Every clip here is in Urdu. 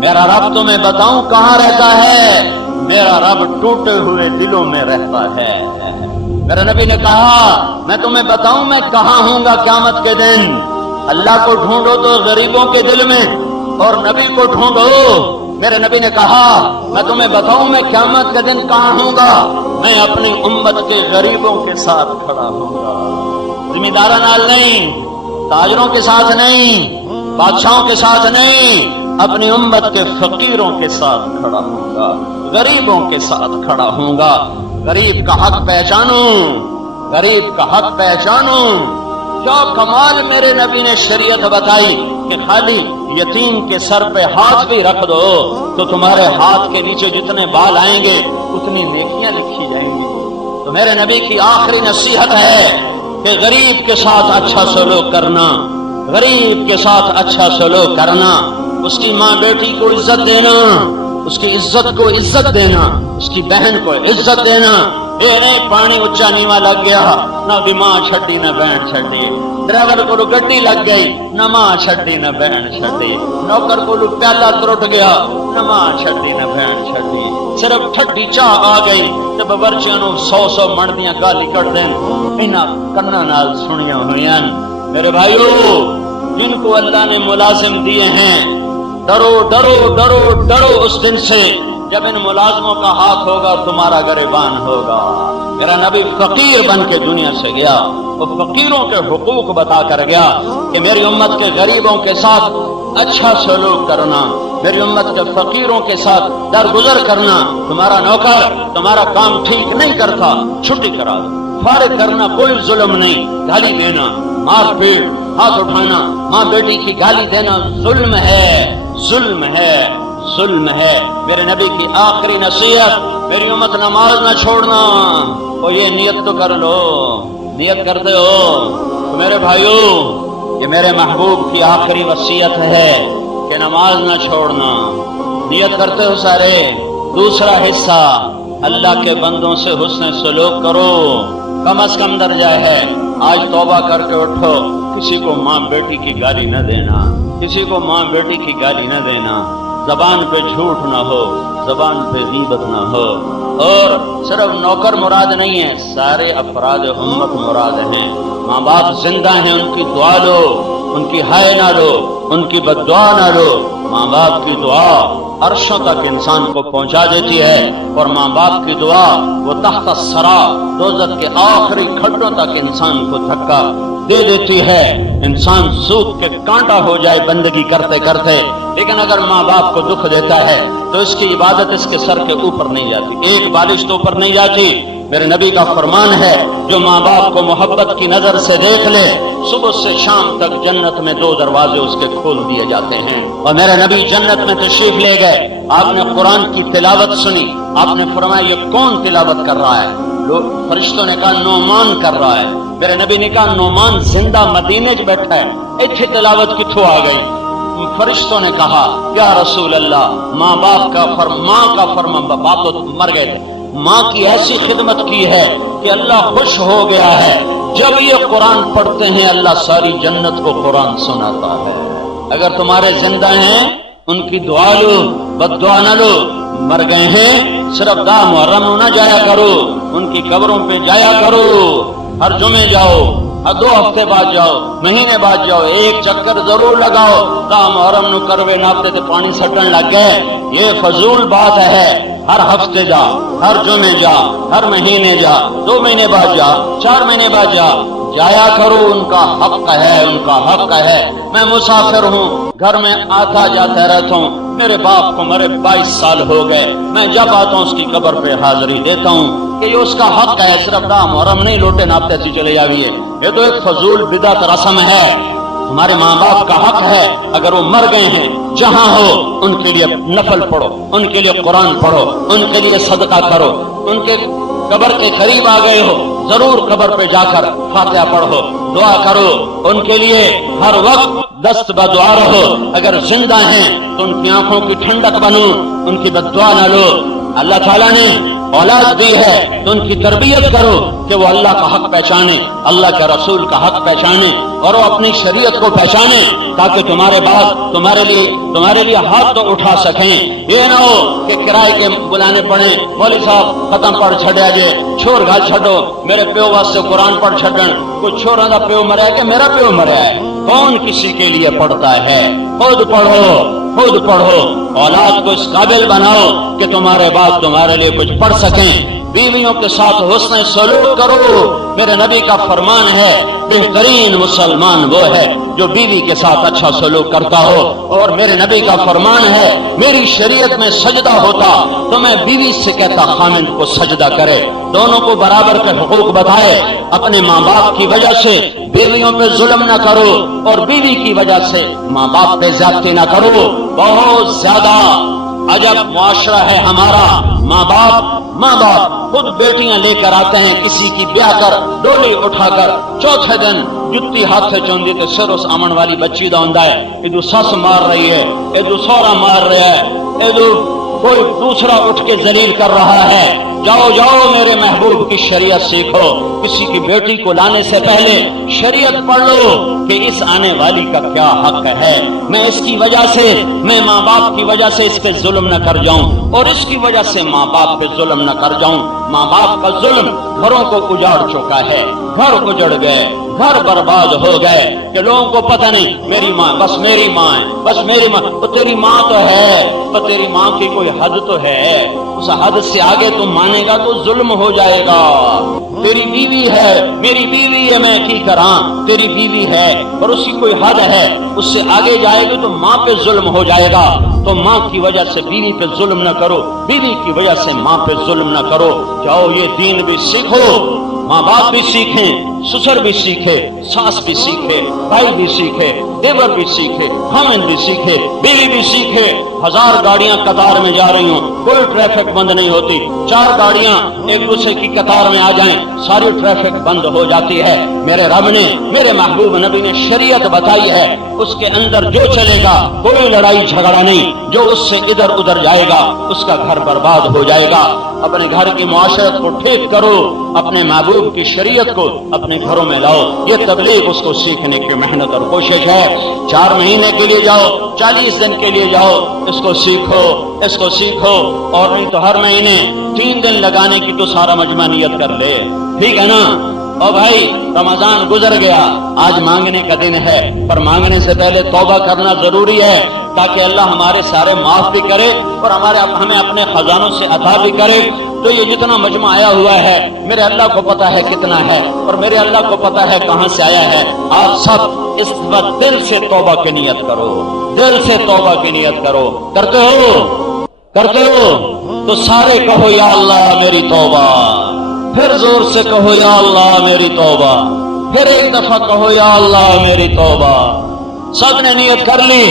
میرا رب تمہیں بتاؤں کہاں رہتا ہے؟ میرا رب ٹوٹے ہوئے دلوں میں رہتا ہے۔ میرے نبی نے کہا میں تمہیں بتاؤں میں کہاں ہوں گا قیامت کے دن؟ اللہ کو ڈھونڈو تو غریبوں کے دل میں، اور نبی کو ڈھونڈو۔ میرے نبی نے کہا میں تمہیں بتاؤں میں قیامت کے دن کہاں ہوں گا؟ میں اپنی امت کے غریبوں کے ساتھ کھڑا ہوں گا، ذمہ داروں نال نہیں، تاجروں کے ساتھ نہیں، بادشاہوں کے ساتھ نہیں، اپنی امت کے فقیروں کے ساتھ کھڑا ہوں گا، غریبوں کے ساتھ کھڑا ہوں گا۔ غریب کا حق پہچانو، غریب کا حق پہچانو۔ کیا کمال میرے نبی نے شریعت بتائی کہ خالی یتیم کے سر پہ ہاتھ بھی رکھ دو تو تمہارے ہاتھ کے نیچے جتنے بال آئیں گے اتنی نیکیاں لکھی جائیں گی۔ تو میرے نبی کی آخری نصیحت ہے کہ غریب کے ساتھ اچھا سلوک کرنا، غریب کے ساتھ اچھا سلوک کرنا، اس کی ماں بیٹی کو عزت دینا، اس کی عزت کو عزت دینا، اس کی بہن کو عزت دینا۔ اے نہیں پانی اچا نیوا لگ گیا، نہ بھی ماں چھڈی نہ بہن چھڈی، ڈرائیور کو گڈی لگ گئی، نہ ماں چھڈی نہ بہن چھڈی، نوکر کو پیالہ ترٹ گیا، نہ ماں چھڈی نہ بہن چھڈی، صرف ٹھڈی چاہ آ گئی تے بچیاں نو 100 من دیاں گالی کٹ دین۔ انہاں کناں نال سنیاں ہوئیاں۔ میرے بھائیو، جن کو اللہ نے ملازم دیے ہیں، ڈرو ڈرو ڈرو ڈرو اس دن سے جب ان ملازموں کا ہاتھ ہوگا تمہارا گریبان ہوگا۔ میرا نبی فقیر بن کے دنیا سے گیا، وہ فقیروں کے حقوق بتا کر گیا کہ میری امت کے غریبوں کے ساتھ اچھا سلوک کرنا، میری امت کے فقیروں کے ساتھ درگزر کرنا۔ تمہارا نوکر تمہارا کام ٹھیک نہیں کرتا، چھٹی کرا دو، فارغ کرنا، کوئی ظلم نہیں۔ گالی دینا، مار پیٹ، ہاتھ اٹھانا، ماں بیٹی کی گالی دینا ظلم ہے، ظلم ہے، ظلم ہے۔ میرے نبی کی آخری نصیحت، میری امت نماز نہ چھوڑنا۔ اور یہ نیت تو کر لو، نیت کرتے ہو تو میرے بھائیو، یہ میرے محبوب کی آخری وصیت ہے کہ نماز نہ چھوڑنا۔ نیت کرتے ہو سارے؟ دوسرا حصہ، اللہ کے بندوں سے حسن سلوک کرو، کم از کم درجہ ہے آج توبہ کر کے اٹھو، کسی کو ماں بیٹی کی گالی نہ دینا، کسی کو ماں بیٹی کی گالی نہ دینا، زبان پہ جھوٹ نہ ہو، زبان پہ غیبت نہ ہو۔ اور صرف نوکر مراد نہیں ہے، سارے افراد امت مراد ہیں۔ ماں باپ زندہ ہیں، ان کی دعا لو، ان کی ہائے نہ لو، ان کی بد دعا نہ لو۔ ماں باپ کی دعا عرشوں تک انسان کو پہنچا دیتی ہے، اور ماں باپ کی دعا وہ تحت الثری، دوزخ کے آخری کھڈوں تک انسان کو دھکا دے دیتی ہے۔ انسان سوکھ کے کانٹا ہو جائے بندگی کرتے کرتے، لیکن اگر ماں باپ کو دکھ دیتا ہے تو اس کی عبادت اس کے سر کے اوپر نہیں جاتی، ایک بالش تو اوپر نہیں جاتی۔ میرے نبی کا فرمان ہے جو ماں باپ کو محبت کی نظر سے دیکھ لے، صبح سے شام تک جنت میں 2 دروازے اس کے کھول دیے جاتے ہیں۔ اور میرے نبی جنت میں تشریف لے گئے، آپ نے قرآن کی تلاوت سنی، آپ نے فرمایا یہ کون تلاوت کر رہا ہے؟ فرشتوں نے کہا نعمان کر رہا ہے۔ میرے نبی نے کہا نعمان زندہ مدینے چ بیٹھا ہے، ایتھے تلاوت کتھوں آ گئی؟ فرشتوں نے کہا یا رسول اللہ، ماں کا فرمان، باپ تو مر گئے تھے، ماں کی ایسی خدمت کی ہے کہ اللہ خوش ہو گیا ہے، جب یہ قرآن پڑھتے ہیں اللہ ساری جنت کو قرآن سناتا ہے۔ اگر تمہارے زندہ ہیں ان کی دعا لو، بد دعا نہ لو۔ مر گئے ہیں صرف دا محرم نہ جایا کرو، ان کی قبروں پہ جایا کرو، ہر جمعے جاؤ، ہر 2 ہفتے بعد جاؤ، مہینے بعد جاؤ، ایک چکر ضرور لگاؤ۔ دا محرم نو کروے ناپتے تے پانی سٹن لگ گئے، یہ فضول بات ہے۔ ہر ہفتے جا، ہر جمعے جا، ہر مہینے جا، 2 مہینے بعد جا، 4 مہینے بعد جا، جایا کرو، ان کا حق ہے، ان کا حق ہے۔ میں مسافر ہوں، گھر میں آتا جاتا رہتا ہوں، میرے باپ کو مرے 22 سال ہو گئے، میں جب آتا ہوں اس کی قبر پہ حاضری دیتا ہوں کہ یہ اس کا حق ہے، صرف دا محرم نہیں لوٹے ناپتے سی چلے جاویے، یہ تو ایک فضول بدعت رسم ہے۔ ہمارے ماں باپ کا حق ہے، اگر وہ مر گئے ہیں جہاں ہو ان کے لیے نفل پڑھو، ان کے لیے قرآن پڑھو، ان کے لیے صدقہ کرو، ان کے قبر کے قریب آ گئے ہو ضرور قبر پہ جا کر فاتحہ پڑھو، دعا کرو، ان کے لیے ہر وقت دست بدعا رہو۔ اگر زندہ ہیں تو ان کی آنکھوں کی ٹھنڈک بنو، ان کی بد دعا نہ لو۔ اللہ تعالیٰ نے اولاد دی ہے تو ان کی تربیت کرو کہ وہ اللہ کا حق پہچانے، اللہ کے رسول کا حق پہچانے اور وہ اپنی شریعت کو پہچانے، تاکہ تمہارے بعد تمہارے لیے ہاتھ تو اٹھا سکیں۔ یہ نہ ہو کہ کرائے کے بلانے پڑے، مولوی صاحب ختم پڑھ چھڑیا جے، چھوڑ گھر چھڈو، میرے پیو واسطے قرآن پڑھ چھڈن، کوئی چھوڑا دا پیو مریا کہ میرا پیو مریا ہے؟ کون کسی کے لیے پڑھتا ہے؟ خود پڑھو، اولاد کو اس قابل بناؤ کہ تمہارے بعد تمہارے لیے کچھ پڑھ سکیں۔ بیویوں کے ساتھ حسن سلوک کرو، میرے نبی کا فرمان ہے بہترین مسلمان وہ ہے جو بیوی کے ساتھ اچھا سلوک کرتا ہو، اور میرے نبی کا فرمان ہے میری شریعت میں سجدہ ہوتا تو میں بیوی سے کہتا خامند کو سجدہ کرے، دونوں کو برابر کے حقوق بتائے۔ اپنے ماں باپ کی وجہ سے بیویوں پہ ظلم نہ کرو، اور بیوی کی وجہ سے ماں باپ پہ زیادتی نہ کرو۔ بہت زیادہ عجب معاشرہ ہے ہمارا، ماں باپ خود بیٹیاں لے کر آتے ہیں کسی کی بیاہ کر، ڈولی اٹھا کر، چوتھے دن جتی ہاتھ سے چوندی تو سر اس آمن والی بچی دا ہوندا ہے، ادو سس مار رہی ہے، ادو سورا مار رہا ہے، ادو کوئی دوسرا اٹھ کے ذلیل کر رہا ہے۔ جاؤ میرے محبوب کی شریعت سیکھو، کسی کی بیٹی کو لانے سے پہلے شریعت پڑھ لو کہ اس آنے والی کا کیا حق ہے، میں اس کی وجہ سے، میں ماں باپ کی وجہ سے اس پہ ظلم نہ کر جاؤں، اور اس کی وجہ سے ماں باپ پہ ظلم نہ کر جاؤں۔ ماں باپ کا ظلم گھروں کو اجاڑ چکا ہے، گھر اجڑ گئے، گھر برباد ہو گئے کہ لوگوں کو پتہ نہیں میری ماں بس میری ماں ہے، بس میری ماں، تو تیری ماں تو ہے، تو تیری ماں کی کوئی حد تو ہے، اس حد سے آگے تم مانے گا تو ظلم ہو جائے گا۔ تیری بیوی ہے، میری بیوی ہے، میں کی کراں، تیری بیوی ہے اور اس کی کوئی حد ہے، اس سے آگے جائے گی تو ماں پہ ظلم ہو جائے گا۔ تو ماں کی وجہ سے بیوی پہ ظلم نہ کرو، بیوی کی وجہ سے ماں پہ ظلم نہ کرو۔ جاؤ یہ دین بھی سیکھو، ماں باپ بھی سیکھیں، سسر بھی سیکھے، ساس بھی سیکھے، بھائی بھی سیکھے، دیور بھی سیکھے، خامند بھی سیکھے، بیوی بھی سیکھے۔ 1000 گاڑیاں قطار میں جا رہی ہوں، کوئی ٹریفک بند نہیں ہوتی، 4 گاڑیاں ایک دوسرے کی قطار میں آ جائیں ساری ٹریفک بند ہو جاتی ہے۔ میرے رب نے، میرے محبوب نبی نے شریعت بتائی ہے، اس کے اندر جو چلے گا کوئی لڑائی جھگڑا نہیں، جو اس سے ادھر ادھر جائے گا اس کا گھر برباد ہو جائے گا۔ اپنے گھر کی معاشرت کو ٹھیک کرو، اپنے محبوب کی شریعت کو اپنے گھروں میں لاؤ۔ یہ تبلیغ اس کو سیکھنے کی محنت اور کوشش ہے۔ 4 مہینے کے لیے جاؤ، 40 دن کے لیے جاؤ، اس کو سیکھو، اور نہیں تو ہر مہینے 3 دن لگانے کی تو سارا مجمع نیت کر لے، ٹھیک ہے نا؟ اور بھائی رمضان گزر گیا، آج مانگنے کا دن ہے، پر مانگنے سے پہلے توبہ کرنا ضروری ہے تاکہ اللہ ہمارے سارے معاف بھی کرے اور ہمیں اپنے خزانوں سے عطا بھی کرے۔ تو یہ جتنا مجمع آیا ہوا ہے میرے اللہ کو پتا ہے کتنا ہے، اور میرے اللہ کو پتا ہے کہاں سے آیا ہے۔ آپ سب اس وقت دل سے توبہ کی نیت کرو، دل سے توبہ کی نیت کرو۔ کرتے ہو تو سارے کہو یا اللہ میری توبہ، پھر زور سے کہو یا اللہ میری توبہ، پھر ایک دفعہ کہو یا اللہ میری توبہ۔ سب نے نیت کر لی،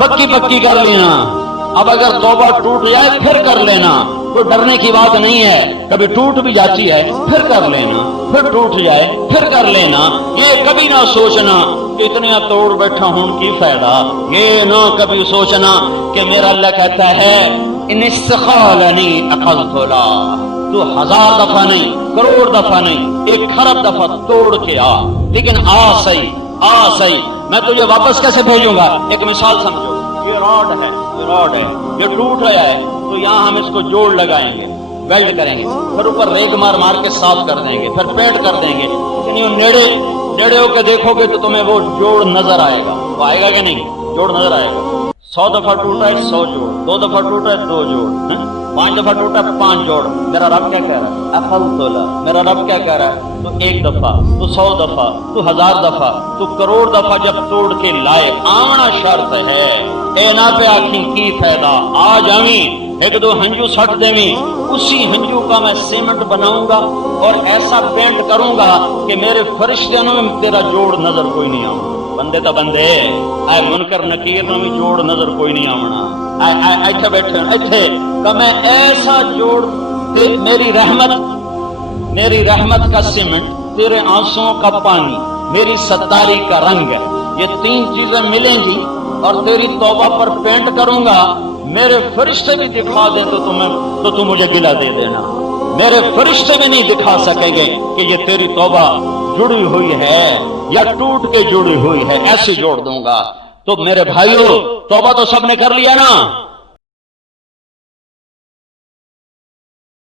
پکی کر لینا۔ اب اگر توبہ ٹوٹ جائے پھر کر لینا، کوئی ڈرنے کی بات نہیں ہے، کبھی ٹوٹ بھی جاتی ہے پھر کر لینا، پھر ٹوٹ جائے پھر کر لینا۔ یہ کبھی نہ سوچنا کہ اتنا توڑ بیٹھا ہوں کی فائدہ، یہ نہ کبھی سوچنا کہ میرا اللہ کہتا ہے ان استخالنی اخذت لا، تو 1000 دفعہ نہیں، کروڑ دفعہ نہیں، 1 خرب دفعہ توڑ کے آ، لیکن آ صحیح، میں تجھے واپس کیسے بھیجوں گا؟ ایک مثال سمجھو، یہ راڈ ہے، یہ ٹوٹ رہا ہے تو یہاں ہم اس کو جوڑ لگائیں گے، ویلڈ کریں گے، پھر اوپر ریگ مار کے صاف کر دیں گے، پھر پینٹ کر دیں گے، لیکن یہ نیڑے ہو کے دیکھو گے تو تمہیں وہ جوڑ نظر آئے گا، وہ آئے گا کہ نہیں؟ جوڑ نظر آئے گا۔ 100 دفعہ ٹوٹا ہے 100 جوڑ، 2 دفعہ ٹوٹا ہے 2 جوڑ، 5 دفعہ ٹوٹا ہے 5 جوڑ۔ میرا رب کیا کہہ رہا ہے؟ اخذت لا، میرا رب کیا کہہ رہا ہے؟ تو 1 دفعہ، تو 100 دفعہ، تو 1000 دفعہ، تو کروڑ دفعہ جب توڑ کے لائے آنا شرط ہے۔ اے نا پہ آکھیں کی فائدہ، آ جاویں 1-2 ہنجو سٹ دیویں، اسی ہنجو کا میں سیمنٹ بناؤں گا اور ایسا پینٹ کروں گا کہ میرے فرشتوں میں تیرا جوڑ نظر کوئی نہیں آؤں۔ بندے تا بندے اے منکر نکیر میں جوڑ نظر کوئی نہیں آونا، ایتھے بیٹھے ایتھے کہ میں ایسا جوڑ، میری رحمت کا سیمنٹ، تیرے آنسوں کا پانی، میری ستاری کا رنگ، یہ 3 چیزیں ملیں گی اور تیری توبہ پر پینٹ کروں گا۔ میرے فرشتے بھی دکھا دیں تو تم مجھے گلا دے دینا، میرے فرشتے بھی نہیں دکھا سکیں گے کہ یہ تیری توبہ جڑی ہوئی ہے یا ٹوٹ کے جڑی ہوئی ہے، ایسے جوڑ دوں گا۔ تو میرے بھائیوں، توبہ تو سب نے کر لیا نا،